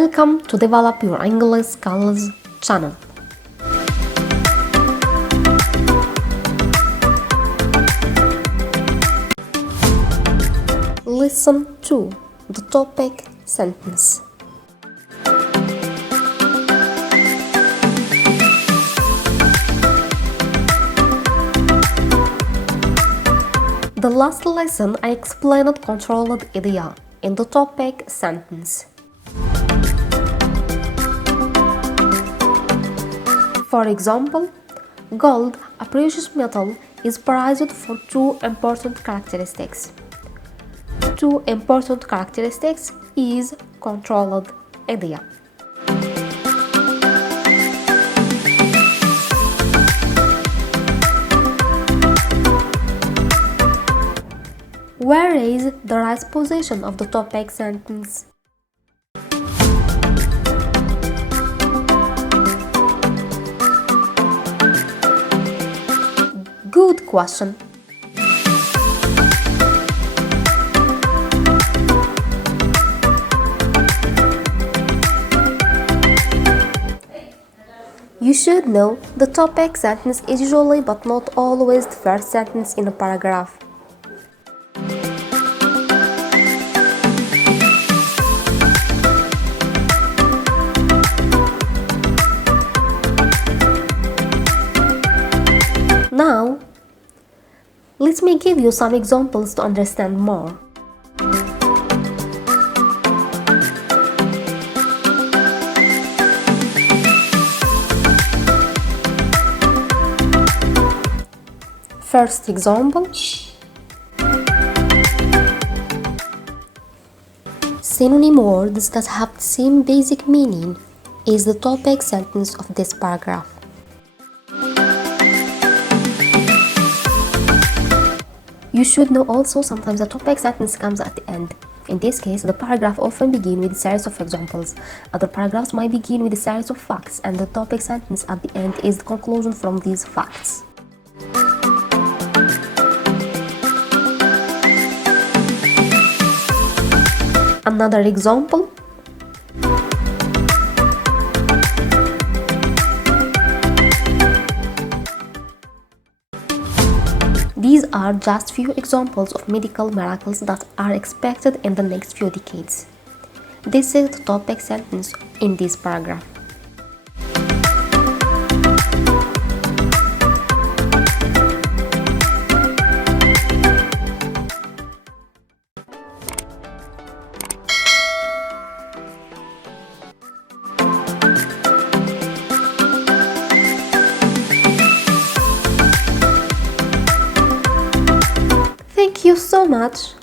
Welcome to Develop Your English Skills channel. Listen to the topic sentence. The last lesson I explained controlled idea in the topic sentence. For example, gold, a precious metal, is prized for two important characteristics. Two important characteristics is controlled idea. Where is the right position of the topic sentence? Good question. You should know the topic sentence is usually but not always the first sentence in a paragraph. Now, let me give you some examples to understand more. First example. Synonym words that have the same basic meaning is the topic sentence of this paragraph. You should know also sometimes the topic sentence comes at the end. In this case, the paragraph often begins with a series of examples. Other paragraphs might begin with a series of facts, and the topic sentence at the end is the conclusion from these facts. Another example. These are just few examples of medical miracles that are expected in the next few decades. This is the topic sentence in this paragraph. Thank you so much.